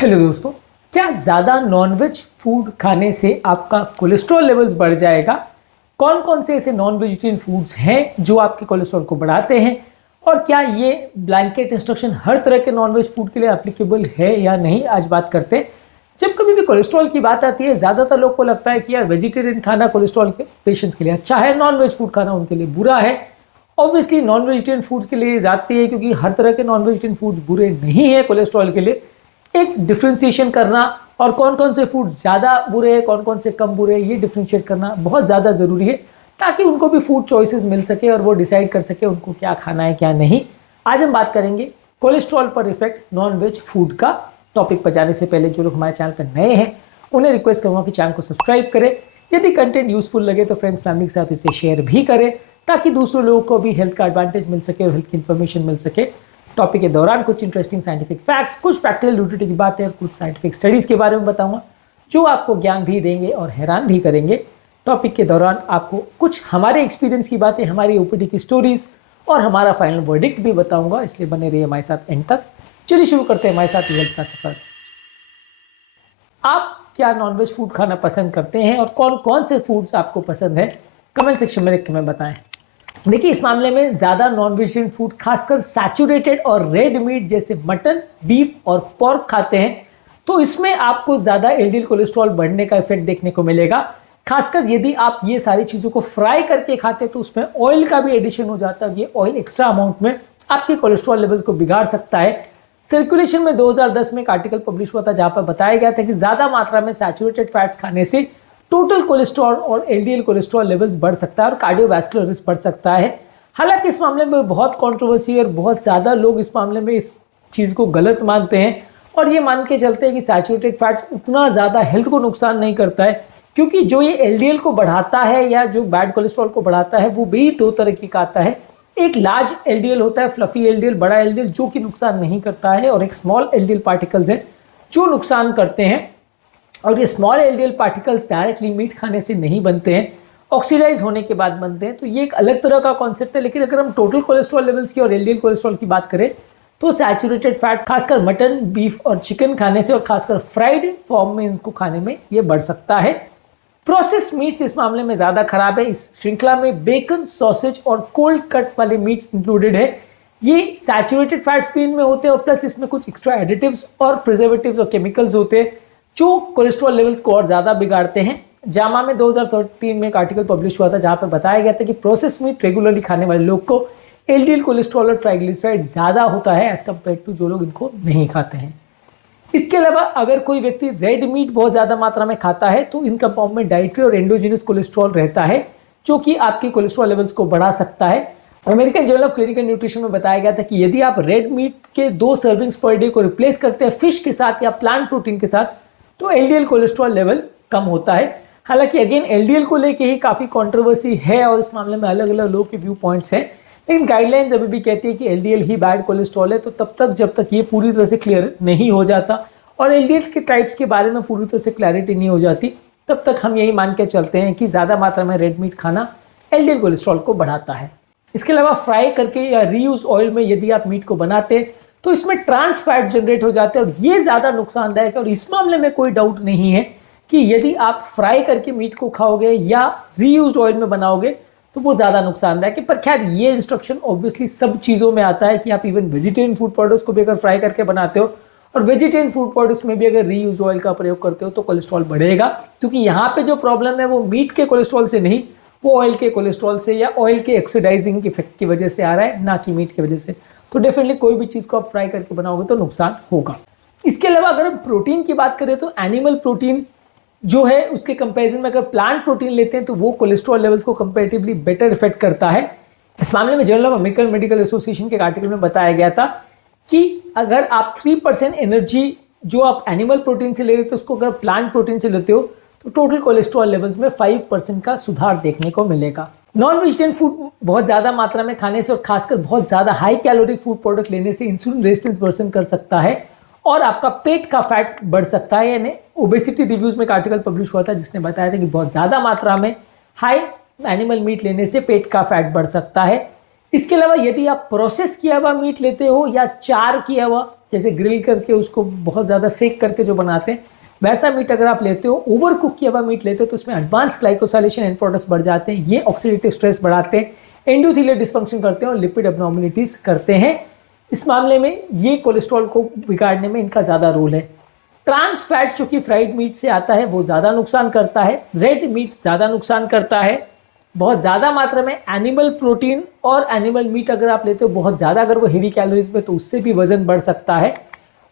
Hello दोस्तों, क्या ज़्यादा नॉनवेज फूड खाने से आपका कोलेस्ट्रॉल लेवल्स बढ़ जाएगा? कौन कौन से ऐसे नॉन वेजिटेरियन फूड्स हैं जो आपके कोलेस्ट्रॉल को बढ़ाते हैं? और क्या ये ब्लैंकेट इंस्ट्रक्शन हर तरह के नॉनवेज फूड के लिए एप्लीकेबल है या नहीं, आज बात करते हैं। जब कभी भी कोलेस्ट्रॉल की बात आती है, ज़्यादातर लोग को लगता है कि यार वेजिटेरियन खाना कोलेस्ट्रॉल के पेशेंट्स के लिए अच्छा है, नॉन वेज फूड खाना उनके लिए बुरा है। ऑब्वियसली नॉन वेजिटेरियन फूड्स के लिए जाती है, क्योंकि हर तरह के नॉन वेजिटेरियन फूड्स बुरे नहीं है कोलेस्ट्रॉल के लिए। एक डिफ्रेंसिएशन करना और कौन कौन से फूड ज़्यादा बुरे हैं, कौन कौन से कम बुरे हैं, ये डिफ्रेंशिएट करना बहुत ज़्यादा ज़रूरी है, ताकि उनको भी फूड चॉइसेस मिल सके और वो डिसाइड कर सके उनको क्या खाना है क्या नहीं। आज हम बात करेंगे कोलेस्ट्रॉल पर इफेक्ट नॉन वेज फूड का। टॉपिक पर जाने से पहले जो लोग हमारे चैनल पर नए हैं उन्हें रिक्वेस्ट करूँगा कि चैनल को सब्सक्राइब करें। यदि कंटेंट यूजफुल लगे तो फ्रेंड्स फैमिली के साथ इसे शेयर भी करें, ताकि दूसरे लोगों को भी हेल्थ का एडवांटेज मिल सके और हेल्थ की इन्फॉर्मेशन मिल सके। टॉपिक के दौरान कुछ इंटरेस्टिंग साइंटिफिक फैक्ट्स, कुछ प्रैक्टिकल यूटिलिटी की बातें और कुछ साइंटिफिक स्टडीज़ के बारे में बताऊंगा, जो आपको ज्ञान भी देंगे और हैरान भी करेंगे। टॉपिक के दौरान आपको कुछ हमारे एक्सपीरियंस की बातें, हमारी ओपीडी की स्टोरीज और हमारा फाइनल वर्डिक्ट भी बताऊंगा, इसलिए बने रहिए हमारे साथ एंड तक। चलिए शुरू करते हैं हमारे साथ हेल्थ का सफर। आप क्या नॉनवेज फूड खाना पसंद करते हैं और कौन कौन से फूड्स आपको पसंद है, कमेंट सेक्शन में लिख के हमें बताएं। देखिए, इस मामले में ज़्यादा नॉन वेजिटेरियन फूड, खासकर सैचुरेटेड और रेड मीट जैसे मटन, बीफ और पोर्क खाते हैं, तो इसमें आपको ज़्यादा एलडीएल कोलेस्ट्रॉल बढ़ने का इफेक्ट देखने को मिलेगा। खासकर यदि आप ये सारी चीज़ों को फ्राई करके खाते हैं तो उसमें ऑयल का भी एडिशन हो जाता है। ये ऑयल एक्स्ट्रा अमाउंट में आपके कोलेस्ट्रॉल लेवल्स को बिगाड़ सकता है। सर्कुलेशन में 2010 में एक आर्टिकल पब्लिश हुआ था, जहाँ पर बताया गया था कि ज़्यादा मात्रा में सैचुरेटेड फैट्स खाने से टोटल कोलेस्ट्रॉल और एलडीएल कोलेस्ट्रॉल लेवल्स बढ़ सकता है और कार्डियोवैस्कुलर रिस्क बढ़ सकता है। हालांकि इस मामले में बहुत कंट्रोवर्सी है और बहुत ज़्यादा लोग इस मामले में इस चीज़ को गलत मानते हैं और ये मान के चलते हैं कि सैचुरेटेड फैट्स उतना ज़्यादा हेल्थ को नुकसान नहीं करता है, क्योंकि जो ये एलडीएल को बढ़ाता है या जो बैड कोलेस्ट्रॉल को बढ़ाता है वो भी दो तरह की का आता है। एक लार्ज एलडीएल होता है, फ्लफी एलडीएल, बड़ा एलडीएल जो कि नुकसान नहीं करता है, और एक स्मॉल एलडीएल पार्टिकल्स है जो नुकसान करते हैं। और ये small LDL particles directly meat खाने से नहीं बनते हैं, ऑक्सीडाइज होने के बाद बनते हैं। तो ये एक अलग तरह का कॉन्सेप्ट है। लेकिन अगर हम टोटल कोलेस्ट्रॉल लेवल्स की और एलडीएल कोलेस्ट्रॉल की बात करें तो सैचुरेटेड फैट्स खासकर मटन, बीफ और चिकन खाने से और खासकर फ्राइड फॉर्म में इनको खाने में ये बढ़ सकता है। प्रोसेस मीट्स इस मामले में ज़्यादा खराब है। इस श्रृंखला में बेकन, सॉसेज और कोल्ड कट वाले मीट्स इंक्लूडेड है। ये सैचुरेटेड फैट्स भी इनमें होते हैं और प्लस इसमें कुछ एक्स्ट्रा एडिटिव्स और प्रिजर्वेटिव्स और केमिकल्स होते हैं जो कोलेस्ट्रॉल लेवल्स को और ज़्यादा बिगाड़ते हैं। जामा में 2013 में एक आर्टिकल पब्लिश हुआ था, जहाँ पर बताया गया था कि प्रोसेस मीट रेगुलरली खाने वाले लोग को एलडीएल कोलेस्ट्रॉल और ट्राइग्लिसराइड ज़्यादा होता है एज कम्पेयर टू जो लोग इनको नहीं खाते हैं। इसके अलावा अगर कोई व्यक्ति रेड मीट बहुत ज़्यादा मात्रा में खाता है तो इन कंपाउंड में डाइट्री और एंडोजिनस कोलेस्ट्रॉल रहता है, जो कि आपके कोलेस्ट्रॉल लेवल्स को बढ़ा सकता है। American journal of clinical nutrition में बताया गया था कि यदि आप रेड मीट के 2 सर्विंग्स पर डे को रिप्लेस करते हैं फिश के साथ या प्लांट प्रोटीन के साथ, तो एलडीएल कोलेस्ट्रॉल लेवल कम होता है। हालांकि अगेन एलडीएल को लेके ही काफ़ी कंट्रोवर्सी है और इस मामले में अलग अलग लोगों के व्यू पॉइंट्स हैं, लेकिन गाइडलाइंस अभी भी कहती है कि एलडीएल ही बैड कोलेस्ट्रॉल है। तो तब तक जब तक ये पूरी तरह से क्लियर नहीं हो जाता और एलडीएल के टाइप्स के बारे में पूरी तरह से क्लैरिटी नहीं हो जाती, तब तक हम यही मान के चलते हैं कि ज़्यादा मात्रा में रेड मीट खाना एलडीएल कोलेस्ट्रॉल को बढ़ाता है। इसके अलावा फ्राई करके या रीयूज ऑयल में यदि आप मीट को बनाते हैं तो इसमें ट्रांस फैट जनरेट हो जाते हैं और ये ज़्यादा नुकसानदायक है। और इस मामले में कोई डाउट नहीं है कि यदि आप फ्राई करके मीट को खाओगे या रीयूज ऑयल में बनाओगे तो वो ज़्यादा नुकसानदायक है। पर खैर, ये इंस्ट्रक्शन ऑब्वियसली सब चीज़ों में आता है कि आप इवन वेजिटेरियन फूड प्रोडक्ट्स को भी अगर फ्राई करके बनाते हो और वेजिटेरियन फूड प्रोडक्ट्स में भी अगर रीयूज ऑयल का प्रयोग करते हो तो कोलेस्ट्रॉल बढ़ेगा, क्योंकि यहाँ पे जो प्रॉब्लम है वो मीट के कोलेस्ट्रॉल से नहीं, वो ऑयल के कोलेस्ट्रॉल से या ऑयल के ऑक्सीडाइजिंग इफेक्ट की वजह से आ रहा है, ना कि मीट की वजह से। तो डेफिनेटली कोई भी चीज़ को आप फ्राई करके बनाओगे तो नुकसान होगा। इसके अलावा अगर हम प्रोटीन की बात करें तो एनिमल प्रोटीन जो है उसके कंपैरिजन में अगर प्लांट प्रोटीन लेते हैं तो वो कोलेस्ट्रॉल लेवल्स को कंपैरेटिवली बेटर इफेक्ट करता है। इस मामले में journal of American medical association के आर्टिकल में बताया गया था कि अगर आप 3% एनर्जी जो आप एनिमल प्रोटीन से ले रहे थे उसको अगर प्लांट प्रोटीन से लेते हो तो टोटल कोलेस्ट्रॉल लेवल्स में 5% का सुधार देखने को मिलेगा। नॉन वेजिटेरियन फूड बहुत ज़्यादा मात्रा में खाने से और खासकर बहुत ज़्यादा हाई कैलोरिक फूड प्रोडक्ट लेने से इंसुलिन रेजिस्टेंस वर्सन कर सकता है और आपका पेट का फैट बढ़ सकता है। यानी ओबेसिटी रिव्यूज़ में एक आर्टिकल पब्लिश हुआ था जिसने बताया था कि बहुत ज़्यादा मात्रा में हाई एनिमल मीट लेने से पेट का फैट बढ़ सकता है। इसके अलावा यदि आप प्रोसेस किया हुआ मीट लेते हो या चार किया हुआ जैसे ग्रिल करके उसको बहुत ज़्यादा सेक करके जो बनाते हैं, वैसा मीट अगर आप लेते हो, ओवर कुक किया हुआ मीट लेते हो, तो उसमें एडवांस ग्लाइकोसाइलेशन एंड प्रोडक्ट्स बढ़ जाते हैं। ये ऑक्सीडेटिव स्ट्रेस बढ़ाते हैं, एंडोथेलियल डिस्फंक्शन करते हैं और लिपिड एब्नॉर्मलिटीज करते हैं। इस मामले में ये कोलेस्ट्रॉल को बिगाड़ने में इनका ज़्यादा रोल है। ट्रांस फैट्स जो कि फ्राइड मीट से आता है वो ज़्यादा नुकसान करता है। रेड मीट ज़्यादा नुकसान करता है। बहुत ज़्यादा मात्रा में एनिमल प्रोटीन और एनिमल मीट अगर आप लेते हो बहुत ज़्यादा, अगर वो हेवी कैलोरीज में, तो उससे भी वजन बढ़ सकता है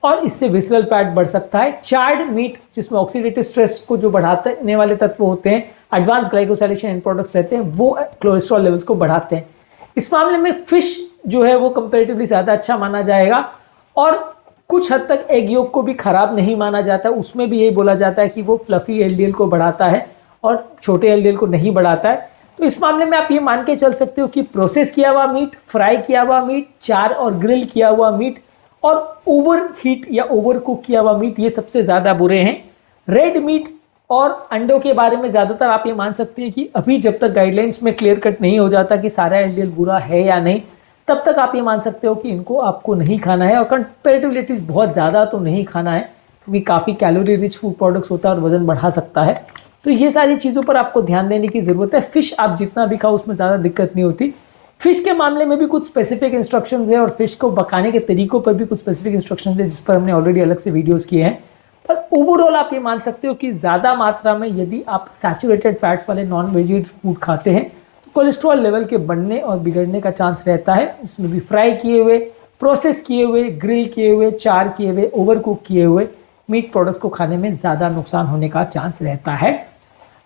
और इससे विसरल फैट बढ़ सकता है। चार्ड मीट जिसमें ऑक्सीडेटिव स्ट्रेस को जो बढ़ाने वाले तत्व होते हैं, एडवांस ग्लाइकोसाइलेशन एंड प्रोडक्ट्स रहते हैं, वो कोलेस्ट्रॉल लेवल्स को बढ़ाते हैं। इस मामले में फिश जो है वो कंपेरेटिवली ज़्यादा अच्छा माना जाएगा और कुछ हद तक एग योग को भी खराब नहीं माना जाता। उसमें भी यही बोला जाता है कि वो फ्लफी एलडीएल को बढ़ाता है और छोटे एलडीएल को नहीं बढ़ाता है। तो इस मामले में आप ये मान के चल सकते हो कि प्रोसेस किया हुआ मीट, फ्राई किया हुआ मीट, चार और ग्रिल किया हुआ मीट और ओवर हीट या ओवर कुक किया हुआ मीट, ये सबसे ज़्यादा बुरे हैं। रेड मीट और अंडों के बारे में ज़्यादातर आप ये मान सकते हैं कि अभी जब तक गाइडलाइंस में क्लियर कट नहीं हो जाता कि सारा एलडीएल बुरा है या नहीं, तब तक आप ये मान सकते हो कि इनको आपको नहीं खाना है और कंपेरेटिवली बहुत ज़्यादा तो नहीं खाना है, क्योंकि काफ़ी कैलोरी रिच फूड प्रोडक्ट्स होता है और वजन बढ़ा सकता है। तो ये सारी चीज़ों पर आपको ध्यान देने की ज़रूरत है। फिश आप जितना भी खाओ उसमें ज़्यादा दिक्कत नहीं होती। फिश के मामले में भी कुछ स्पेसिफिक इंस्ट्रक्शंस है और फिश को पकाने के तरीकों पर भी कुछ स्पेसिफिक इंस्ट्रक्शंस है, जिस पर हमने ऑलरेडी अलग से वीडियोस किए हैं। पर ओवरऑल आप ये मान सकते हो कि ज़्यादा मात्रा में यदि आप सैचुरेटेड फैट्स वाले नॉन वेजिटेरियन फूड खाते हैं तो कोलेस्ट्रॉल लेवल के बढ़ने और बिगड़ने का चांस रहता है। इसमें भी फ्राई किए हुए, प्रोसेस किए हुए, ग्रिल किए हुए, चार किए हुए, ओवर कुक किए हुए मीट प्रोडक्ट्स को खाने में ज़्यादा नुकसान होने का चांस रहता है।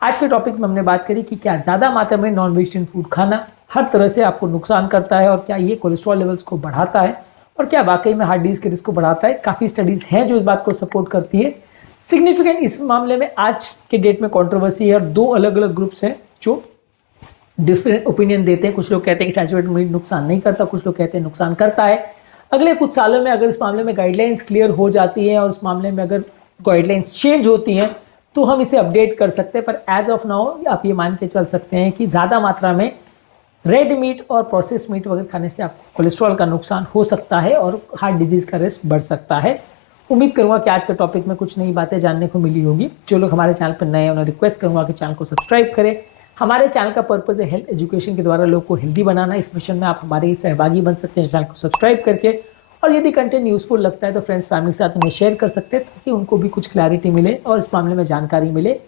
आज के टॉपिक में हमने बात करी कि क्या ज़्यादा मात्रा में नॉन वेजिटेरियन फूड खाना हर तरह से आपको नुकसान करता है और क्या ये कोलेस्ट्रॉल लेवल्स को बढ़ाता है और क्या वाकई में हार्ट डिजीज के रिस्क को बढ़ाता है। काफ़ी स्टडीज़ हैं जो इस बात को सपोर्ट करती है। सिग्निफिकेंट इस मामले में आज के डेट में कंट्रोवर्सी है और दो अलग अलग ग्रुप्स हैं जो डिफरेंट ओपिनियन देते हैं। कुछ लोग कहते हैं कि सैचुरेटेड मीट नुकसान नहीं करता, कुछ लोग कहते हैं नुकसान करता है। अगले कुछ सालों में अगर इस मामले में गाइडलाइंस क्लियर हो जाती है और इस मामले में अगर गाइडलाइंस चेंज होती हैं तो हम इसे अपडेट कर सकते हैं। पर एज ऑफ नाउ आप ये मान के चल सकते हैं कि ज़्यादा मात्रा में रेड मीट और प्रोसेस मीट वगैरह खाने से आपको कोलेस्ट्रॉल का नुकसान हो सकता है और हार्ट डिजीज़ का रिस्क बढ़ सकता है। उम्मीद करूंगा कि आज के टॉपिक में कुछ नई बातें जानने को मिली होगी। जो लोग हमारे चैनल पर नए हैं उन्हें रिक्वेस्ट करूंगा कि चैनल को सब्सक्राइब करें। हमारे चैनल का पर्पज़ है हेल्थ एजुकेशन के द्वारा लोग को हेल्दी बनाना। इस मिशन में आप हमारे सहभागी बन सकते हैं चैनल को सब्सक्राइब करके, और यदि कंटेंट यूजफुल लगता है तो फ्रेंड्स फैमिली के साथ उन्हें शेयर कर सकते हैं ताकि उनको भी कुछ क्लैरिटी मिले और इस मामले में जानकारी मिले।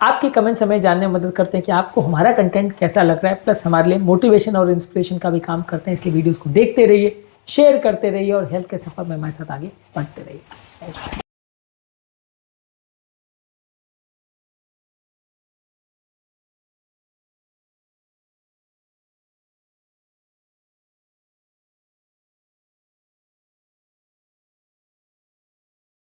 आपके कमेंट्स हमें जानने में मदद करते हैं कि आपको हमारा कंटेंट कैसा लग रहा है, प्लस हमारे लिए मोटिवेशन और इंस्पिरेशन का भी काम करते हैं। इसलिए वीडियोज़ को देखते रहिए, शेयर करते रहिए और हेल्थ के सफ़र में हमारे साथ आगे बढ़ते रहिए।